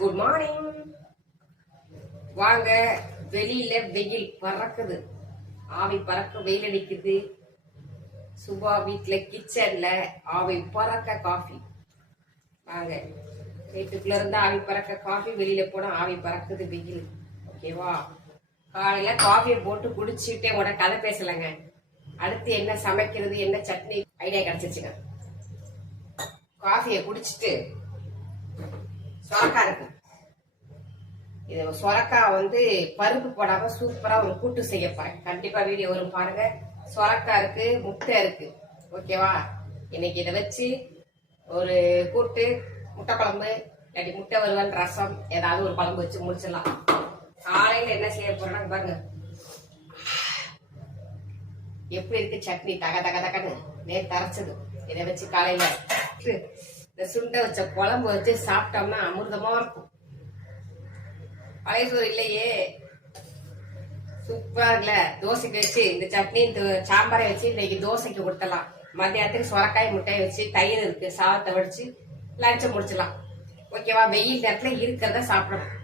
Good morning. வாங்க, வெளியில வெயில் பறக்குது, ஆவி பறக்க, வெயில் அடிக்குது. சுபா வீட்டுல கிச்சன்ல ஆவி பறக்க காஃபி. வாங்க, வீட்டுக்குள்ள இருந்து ஆவி பறக்க காஃபி, வெளியில போனா ஆவி பறக்குது வெயில். ஓகேவா? காலையில காஃபியை போட்டு குடிச்சுட்டே உட கதை பேசலைங்க. அடுத்து என்ன சமைக்கிறது, என்ன சட்னி ஐடியா கிடைச்சிச்சுங்க. காஃபியை குடிச்சிட்டு சொரக்காய் இருக்கு, இது சொரக்காய் பருப்பு போடாம சூப்பரா ஒரு கூட்டு செய்ய போறேன். கண்டிப்பா வீடியோ வரும் பாருங்க. சொரக்காய் இருக்கு, முட்டை இருக்கு. ஓகேவா? இன்னைக்கு இதை வச்சு ஒரு கூட்டு, முட்டை குழம்பு, இல்லாட்டி முட்டை வறுவல், ரசம், ஏதாவது ஒரு குழம்பு வச்சு முடிச்சிடலாம். காலையில என்ன செய்ய போறேன்னா பாருங்க, எப்படி இருக்கு சட்னி, தக தக தகன்னு நேற்று அரைச்சது. இதை வச்சு காலையில இந்த சுண்டை வச்ச குழம்பு வச்சு சாப்பிட்டோம்னா அமிர்தமா இருக்கும். பழைய சோறு இல்லையே, சூப்பரா இருக்குல்ல. தோசைக்கு வச்சு இந்த சட்னி, இந்த சாம்பாரை வச்சு இன்னைக்கு தோசைக்கு கொடுத்தலாம். மத்தியானத்துக்கு சொரக்காய் முட்டையை வச்சு, தயிர் இருக்கு, சாதத்தை வடிச்சு லஞ்சம் முடிச்சிடலாம். ஓகேவா? வெயில் நேரத்துல இருக்கிறத சாப்பிடணும்.